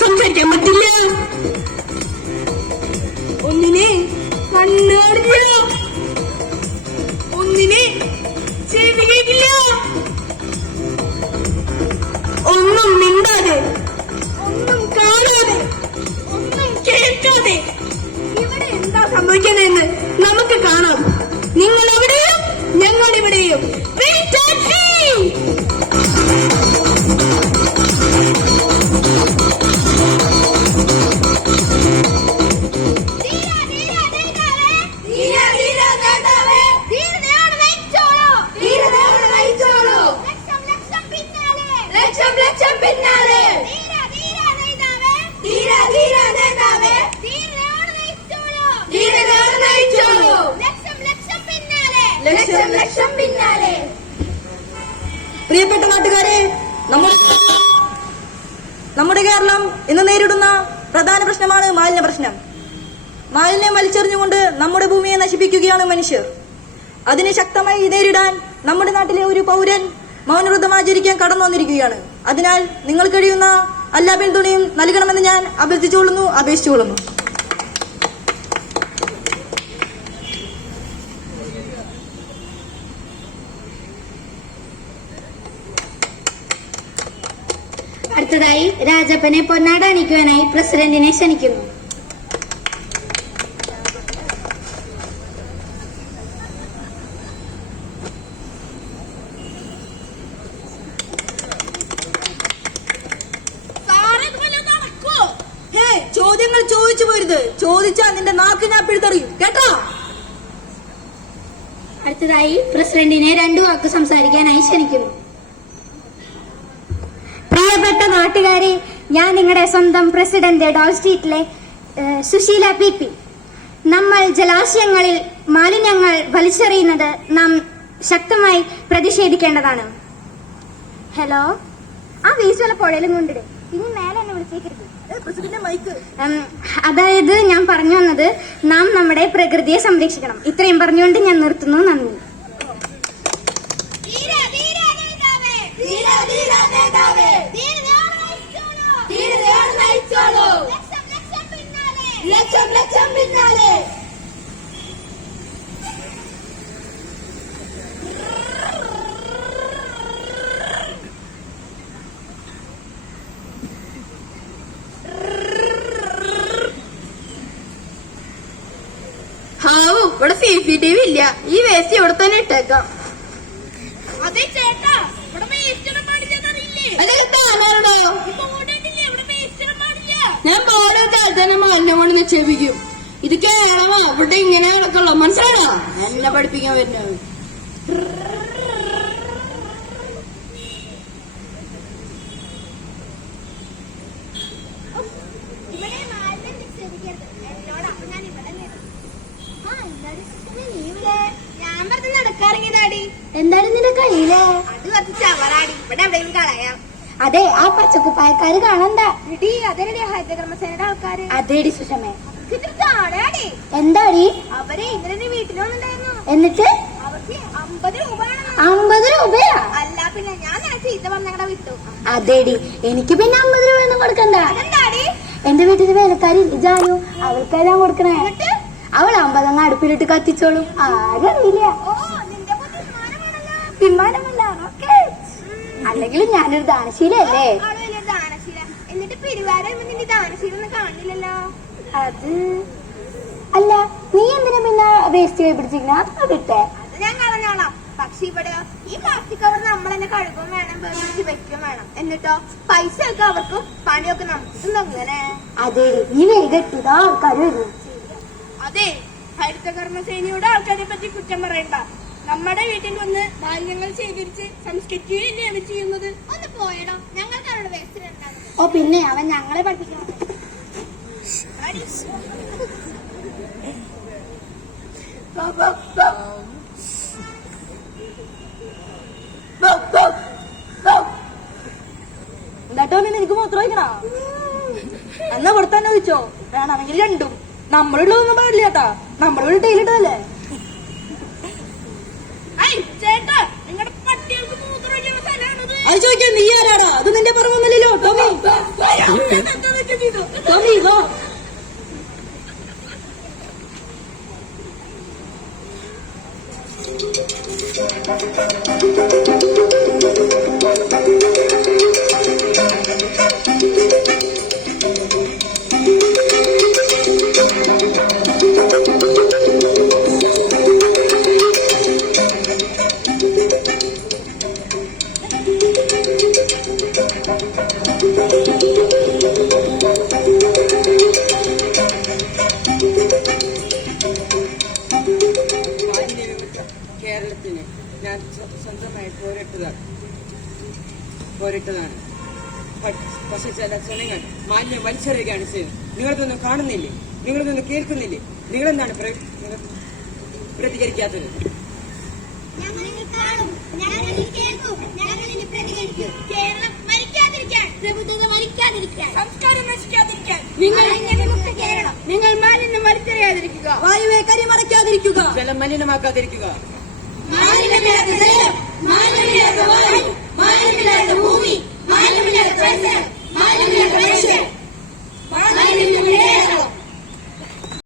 സംസാരിക്കാൻ പറ്റില്ല, ഒന്നിനെ കണ്ണേറില്ല, ഒന്നിനെ ചെവി കേൾക്കില്ല, ഒന്നും മിണ്ടാതെ, ഒന്നും കാണാതെ, ഒന്നും കേൾക്കാതെ ഇവിടെ എന്താ സംഭവിക്കുന്നതെന്ന് നമുക്ക് കാണാം. നിങ്ങൾ എവിടെയും ഞങ്ങൾ ഇവിടെയും. പ്രിയപ്പെട്ട നാട്ടുകാരെ, നമ്മുടെ കേരളം ഇന്ന് നേരിടുന്ന പ്രധാന പ്രശ്നമാണ് മാലിന്യ പ്രശ്നം. മാലിന്യം വലിച്ചെറിഞ്ഞുകൊണ്ട് നമ്മുടെ ഭൂമിയെ നശിപ്പിക്കുകയാണ് മനുഷ്യർ. അതിനെ ശക്തമായി നേരിടാൻ നമ്മുടെ നാട്ടിലെ ഒരു പൗരൻ മൗനവ്രതം ആചരിക്കാൻ കടന്നു വന്നിരിക്കുകയാണ്. അതിനാൽ നിങ്ങൾ കഴിയുന്ന എല്ലാ പിന്തുണയും നൽകണമെന്ന് ഞാൻ അപേക്ഷിച്ചുകൊള്ളുന്നു. അടുത്തതായി രാജപ്പനെ പൊന്നാട അണിക്കുവാനായി പ്രസിഡന്റിനെ ക്ഷണിക്കുന്നു. ചോദ്യങ്ങൾ ചോദിച്ചു പോരുത്, ചോദിച്ചാൽ നിന്റെ നാക്ക് ഞാൻ പിഴുതെറിയും, കേട്ടോ? അടുത്തതായി പ്രസിഡന്റിനെ 2 വാക്ക് സംസാരിക്കാനായി ക്ഷണിക്കുന്നു. പ്രിയപ്പെട്ട നാട്ടുകാരെ, ഞാൻ നിങ്ങളുടെ സ്വന്തം പ്രസിഡന്റ് ഡോൾ സ്ട്രീറ്റിലെ സുശീല PP. നമ്മൾ ജലാശയങ്ങളിൽ മാലിന്യങ്ങൾ വലിച്ചെറിയുന്നത് നാം ശക്തമായി പ്രതിഷേധിക്കേണ്ടതാണ്. ഹലോ, ആ വേസ്റ്റ് വല്ല പുഴയിലും കൊണ്ടിടും, ഇനി മേലെ എന്നെ വിളിച്ചേക്കരുത്. അതായത് ഞാൻ പറഞ്ഞു വന്നത്, നാം നമ്മുടെ പ്രകൃതിയെ സംരക്ഷിക്കണം. ഇത്രയും പറഞ്ഞുകൊണ്ട് ഞാൻ നിർത്തുന്നു. നന്ദി. ഇവിടെ CCTV ഇല്ല, ഈ വേസ്റ്റ് ഇവിടെ തന്നെ ഇട്ടേക്കാം. അതെ ചേട്ടാ, ഇവിടെ വേസ്റ്റ് ഇടാൻ പാടില്ലെന്നറിയില്ലേ? ഞാൻ പോലെ തന്നെ മാലിന്യം കൊണ്ട് നിക്ഷേപിക്കും. ഇത് കേരളമാ, ഇവിടെ ഇങ്ങനെ കിടക്കുള്ളൂ, മനസ്സിലായോ? എന്നെ പഠിപ്പിക്കാൻ വരുന്നത്. എന്താണ് നിന്റെ കയ്യില്? അത് കുറച്ച് ചവറാടി, ഇവിടെ എവിടെയും കളയാം. അതെ, ആ പച്ചക്കുപ്പായക്കാര് കാണണ്ട. ഹരിതകർമ്മസേനയുടെ ആൾക്കാര്. അതേടി സുഷമേ. എന്താടി? അവര് ഇന്നലെ വീട്ടിൽ വന്നിട്ടുണ്ടായിരുന്നു. എന്നിട്ട് അവർക്ക് 50 രൂപ. 50 രൂപയാ? അല്ല പിന്നെ, ഞാൻ ചീത്ത പറഞ്ഞങ്ങടെ വിട്ടു. അതേടി, എനിക്ക് പിന്നെ 50 രൂപയൊന്നും കൊടുക്കണ്ട. എന്താടി? എന്റെ വീട്ടില് വേലക്കാരി ജാനു, അവൾക്കാ ഞാൻ കൊടുക്കണേ. അവൾ 50 അങ്ങ് അടുപ്പിലിട്ട് കത്തിച്ചോളും, ആരറിയില്ല. വിമാനമല്ല, അല്ലെങ്കിലും ഞാനൊരു ദാനശീലല്ലേ. എന്നിട്ട് പെരുവാരം നിന്റെ ദാനശീലം ഒന്നും കാണില്ലല്ലോ. അത് അല്ല, നീ എന്തിനാ പിന്നെ വേസ്റ്റ് പിടിച്ചിരിക്കണ? അത് വിട്ടേ, അത് ഞാൻ കളഞ്ഞോളാം. പക്ഷെ ഇവിടെ ഈ പ്ലാസ്റ്റിക് കവർ നമ്മൾ തന്നെ കഴുകും വേണം, വേസ്റ്റ് വെക്കും വേണം. എന്നിട്ടോ പൈസ ഒക്കെ അവർക്കും പണിയൊക്കെ നമുക്കും അങ്ങനെ. അതെ, നീ വേഗം ആൾക്കാർ വരും. അതെ, ഹരിതകർമ്മസേനയുടെ ആൾക്കാരെ പറ്റി കുറ്റം പറയണ്ട. നമ്മുടെ വീട്ടിൽ വന്ന് മാലിന്യങ്ങൾ ശേഖരിച്ച് സംസ്കരിക്കുകയല്ലേ ചെയ്യുന്നത്. ഒന്ന് പോയടോ, ഞങ്ങൾക്ക് അവരുടെ വേസ്റ്റ് രണ്ടാണ്. ഓ പിന്നെ, അവൻ ഞങ്ങളെ പഠിപ്പിക്കണം. എന്താട്ടോ നിനക്ക് മൂത്രം വയ്ക്കണോ? എന്നാ ഇവിടെ തന്നെ വെച്ചോ, വേണമെങ്കിൽ 2. നമ്മളുള്ളതൊന്നും പാടില്ല കേട്ടാ, നമ്മളുള്ള ടൈലിട്ടതല്ലേ. ചേട്ടാ, നിങ്ങളുടെ പട്ടികൾക്ക് മൂത്രം ഒഴിക്കുന്ന സ്ഥലമാണത്. അത് ചോദിക്കാൻ നീ ആരാടാ? അത് നിന്റെ പറമ്പൊന്നുമല്ലല്ലോ ടോമി. കേരളത്തിന് ഞാൻ സ്വന്തമായി പോരിട്ടതാണ്. പക്ഷെ ചില ജനങ്ങൾ മാലിന്യം വലിച്ചെറിയുകയാണ് ചെയ്യുന്നത്. നിങ്ങളിതൊന്നും കാണുന്നില്ലേ? നിങ്ങളിതൊന്നും കേൾക്കുന്നില്ലേ? നിങ്ങളെന്താണ് പ്രതികരിക്കാത്തത്? കേരളം മരിക്കാതിരിക്കാൻ, പ്രബുദ്ധത മരിക്കാതിരിക്കാൻ, സംസ്കാരം നശിക്കാതിരിക്കാൻ കേരളം നിങ്ങൾ മാലിന്യം വലിച്ചെറിയാതിരിക്കുക, വായുവെ കരിമറയ്ക്കാതിരിക്കുക, ജലം മലിനമാക്കാതിരിക്കുക, മാലിന്യമില്ലാത്ത ജലം, മാലിന്യമില്ലാത്ത വായു, മാലിന്യമില്ലാത്ത ഭൂമി, മാലിന്യമില്ലാത്ത പരിസരം, മാലിന്യമില്ലാത്ത മനുഷ്യർ